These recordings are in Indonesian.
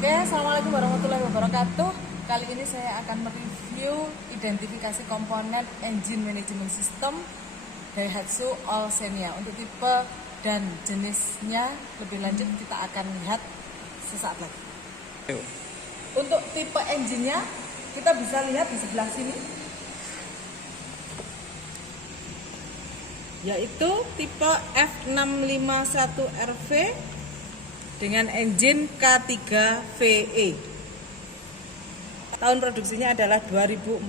Oke, assalamualaikum warahmatullahi wabarakatuh. Kali ini saya akan mereview identifikasi komponen engine management system Daihatsu All Xenia. Untuk tipe dan jenisnya lebih lanjut kita akan lihat sesaat lagi. Untuk tipe engine-nya kita bisa lihat di sebelah sini, yaitu tipe F651RV dengan engine K3VE. Tahun produksinya adalah 2014.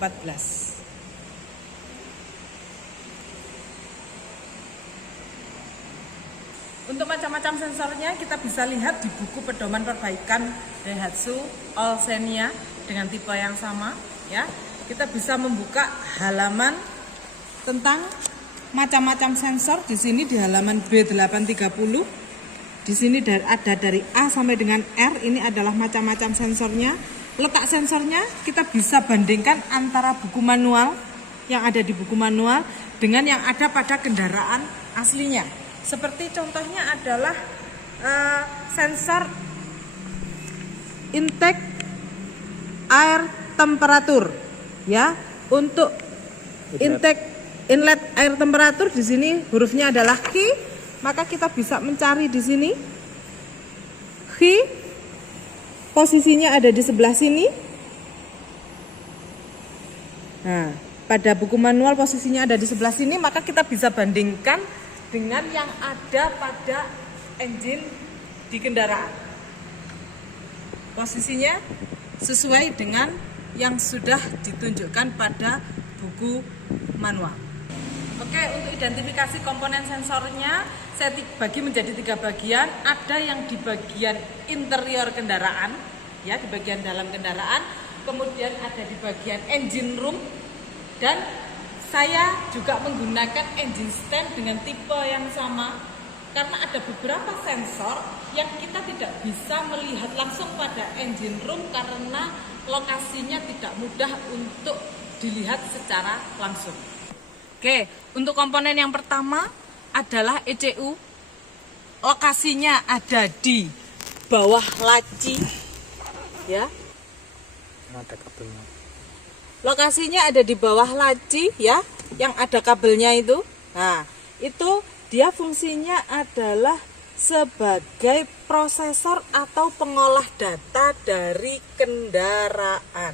Untuk macam-macam sensornya kita bisa lihat di buku pedoman perbaikan Daihatsu All Xenia dengan tipe yang sama, ya. Kita bisa membuka halaman tentang macam-macam sensor di sini di halaman B830. Di sini ada dari A sampai dengan R, ini adalah macam-macam sensornya. Letak sensornya kita bisa bandingkan antara buku manual yang ada di buku manual dengan yang ada pada kendaraan aslinya. Seperti contohnya adalah sensor intake air temperatur, ya. Untuk intake inlet air temperatur di sini hurufnya adalah Q. Maka kita bisa mencari di sini posisinya ada di sebelah sini. Nah, pada buku manual posisinya ada di sebelah sini, maka kita bisa bandingkan dengan yang ada pada engine di kendaraan. Posisinya sesuai dengan yang sudah ditunjukkan pada buku manual. Oke, untuk identifikasi komponen sensornya saya bagi menjadi 3 bagian. Ada yang di bagian interior kendaraan, ya, di bagian dalam kendaraan. Kemudian ada di bagian engine room, dan saya juga menggunakan engine stand dengan tipe yang sama karena ada beberapa sensor yang kita tidak bisa melihat langsung pada engine room karena lokasinya tidak mudah untuk dilihat secara langsung. Oke, untuk komponen yang pertama adalah ECU. Lokasinya ada di bawah laci, ya. Ada kabelnya. Lokasinya ada di bawah laci, ya, yang ada kabelnya itu. Nah, itu dia fungsinya adalah sebagai prosesor atau pengolah data dari kendaraan.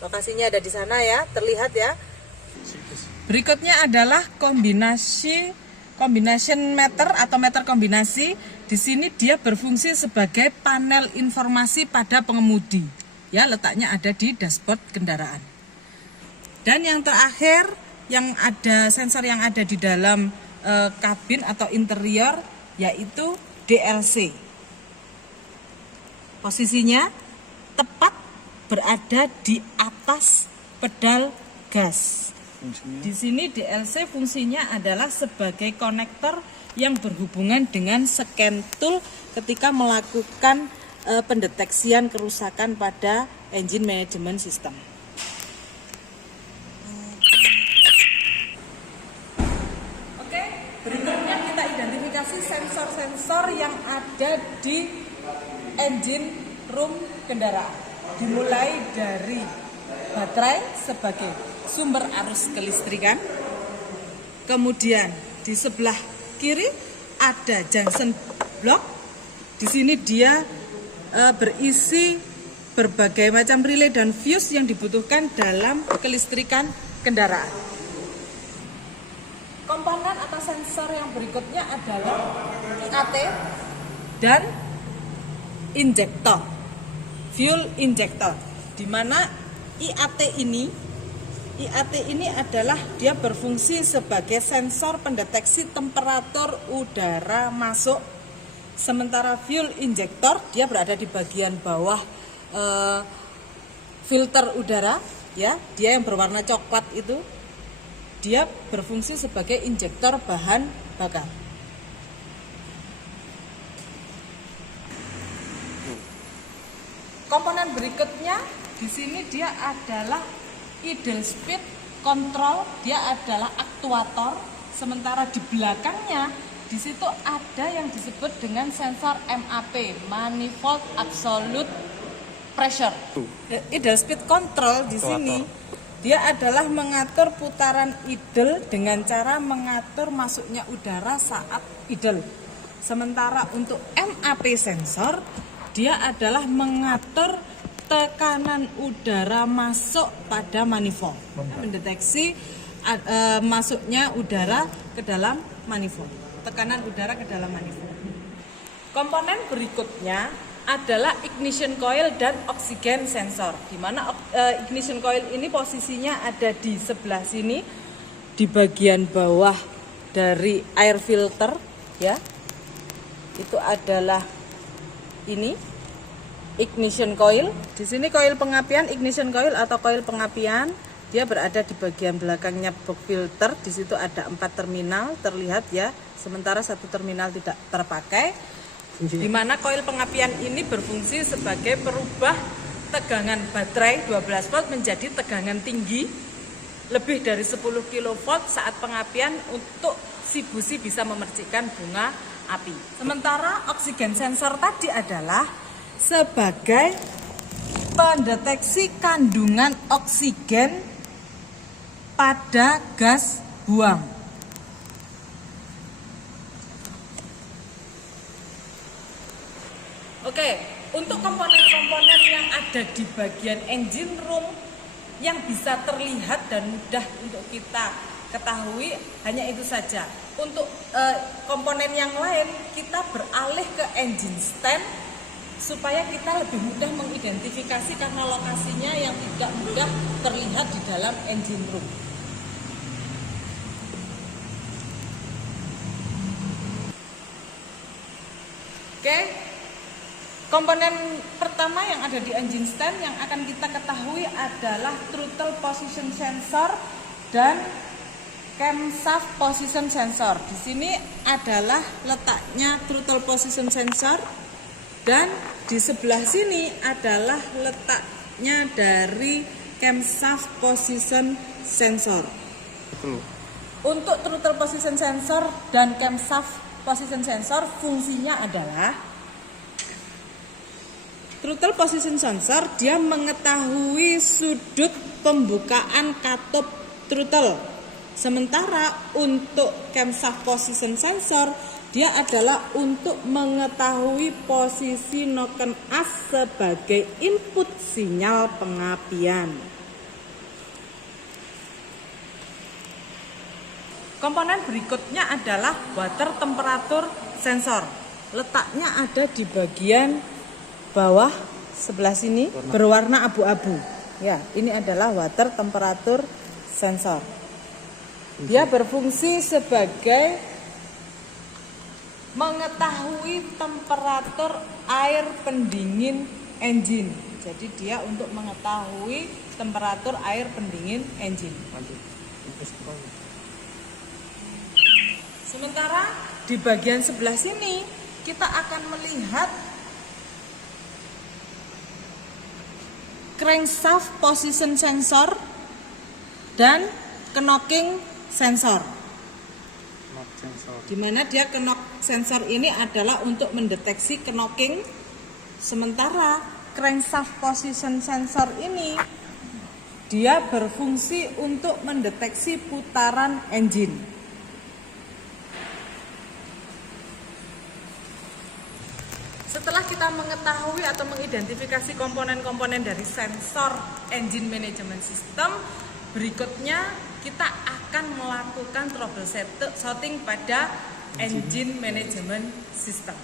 Lokasinya ada di sana, ya, terlihat, ya. Berikutnya adalah combination meter atau meter kombinasi. Di sini dia berfungsi sebagai panel informasi pada pengemudi. Ya, letaknya ada di dashboard kendaraan. Dan yang terakhir, yang ada sensor yang ada di dalam kabin atau interior, yaitu DLC. Posisinya tepat berada di atas pedal gas. Di sini DLC fungsinya adalah sebagai konektor yang berhubungan dengan scan tool ketika melakukan pendeteksian kerusakan pada engine management system. Oke, berikutnya kita identifikasi sensor-sensor yang ada di engine room kendaraan. Dimulai dari baterai sebagai sumber arus kelistrikan. Kemudian di sebelah kiri ada junction block. Di sini dia berisi berbagai macam relay dan fuse yang dibutuhkan dalam kelistrikan kendaraan. Komponen atau sensor yang berikutnya adalah IAT dan injektor, fuel injector, di mana IAT ini adalah dia berfungsi sebagai sensor pendeteksi temperatur udara masuk. Sementara fuel injector dia berada di bagian bawah filter udara, ya, dia yang berwarna coklat itu. Dia berfungsi sebagai injektor bahan bakar. Komponen berikutnya di sini dia adalah idle speed control, dia adalah aktuator. Sementara di belakangnya di situ ada yang disebut dengan sensor MAP, Manifold Absolute Pressure. Idle speed control di sini dia adalah mengatur putaran idle dengan cara mengatur masuknya udara saat idle. Sementara untuk MAP sensor dia adalah mengatur tekanan udara masuk pada manifold, mendeteksi masuknya udara ke dalam manifold, tekanan udara ke dalam manifold. Komponen berikutnya adalah ignition coil dan oksigen sensor, di mana ignition coil ini posisinya ada di sebelah sini, di bagian bawah dari air filter, ya. Itu adalah ini ignition coil. Di sini coil pengapian, ignition coil atau coil pengapian, dia berada di bagian belakangnya box filter. Di situ ada 4 terminal terlihat ya, sementara 1 terminal tidak terpakai. Di mana koil pengapian ini berfungsi sebagai perubah tegangan baterai 12 volt menjadi tegangan tinggi lebih dari 10 kV saat pengapian untuk si busi bisa memercikkan bunga api. Sementara oksigen sensor tadi adalah sebagai pendeteksi kandungan oksigen pada gas buang. Oke, untuk komponen-komponen yang ada di bagian engine room yang bisa terlihat dan mudah untuk kita ketahui hanya itu saja. Untuk komponen yang lain kita beralih ke engine stand supaya kita lebih mudah mengidentifikasi karena lokasinya yang tidak mudah terlihat di dalam engine room. Oke. Komponen pertama yang ada di engine stand yang akan kita ketahui adalah throttle position sensor dan camshaft position sensor. Di sini adalah letaknya throttle position sensor dan di sebelah sini adalah letaknya dari camshaft position sensor. Untuk throttle position sensor dan camshaft position sensor fungsinya adalah throttle position sensor dia mengetahui sudut pembukaan katup throttle. Sementara untuk camshaft position sensor dia adalah untuk mengetahui posisi noken as sebagai input sinyal pengapian. Komponen berikutnya adalah water temperature sensor. Letaknya ada di bagian bawah sebelah sini berwarna abu-abu. Ya, ini adalah water temperature sensor. Dia berfungsi sebagai mengetahui temperatur air pendingin engine. Jadi dia untuk mengetahui temperatur air pendingin engine. Sementara di bagian sebelah sini kita akan melihat crankshaft position sensor dan knocking sensor. Di mana dia knock sensor ini adalah untuk mendeteksi knocking, sementara crankshaft position sensor ini dia berfungsi untuk mendeteksi putaran engine. Setelah kita mengetahui atau mengidentifikasi komponen-komponen dari sensor engine management system, berikutnya kita akan melakukan troubleshooting pada engine management system.